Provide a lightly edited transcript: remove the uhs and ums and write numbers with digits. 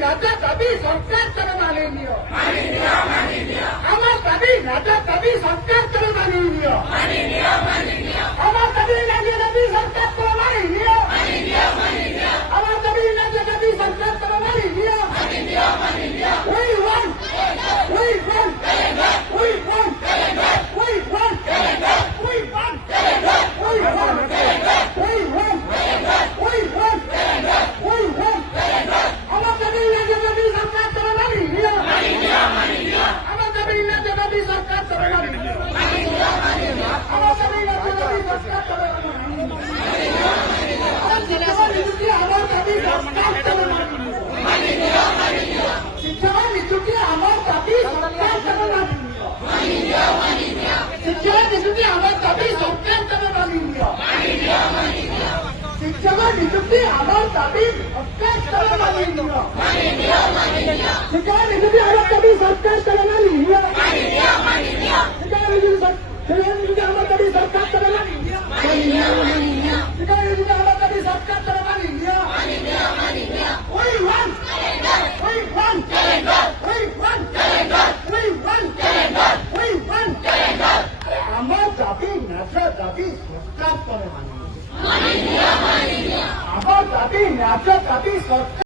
রাজা দাবি সরকার তারা মাননীয় আমার দাবি রাজা দাবি সরকার তারা মাননীয় আমার দাবি রাজা দাবি সরকার তারা মাননীয় আমার দাবি রাজা দাবি সরকার তারা মাননীয় We want we want we want we want we want we want we want we want we want আমার দাবি রাজা দাবি সরকার তারা মাননীয় আমার দাবি রাজা দাবি সরকার তারা মাননীয় আমার দাবি রাজা দাবি সরকার তারা মাননীয় আমার দাবি সরকার তারা মাননীয় শিক্ষা নীতি আমার দাবি সরকার তারা মাননীয় শিক্ষা নীতি আমার দাবি সরকার তারা মাননীয় শিক্ষা নীতি আমার দাবি সরকার তারা মাননীয় শিক্ষা নীতি আমার দাবি সরকার তারা মাননীয় শিক্ষা নীতি আমার দাবি সরকার তারা মাননীয় শিক্ষা নীতি আমার দাবি সরকার তারা মাননীয় We want we want we want we want we want আমার দাবি ন্যায্য দাবি সরকার করে মাননীয় আমার দাবি ন্যায্য দাবি সরকার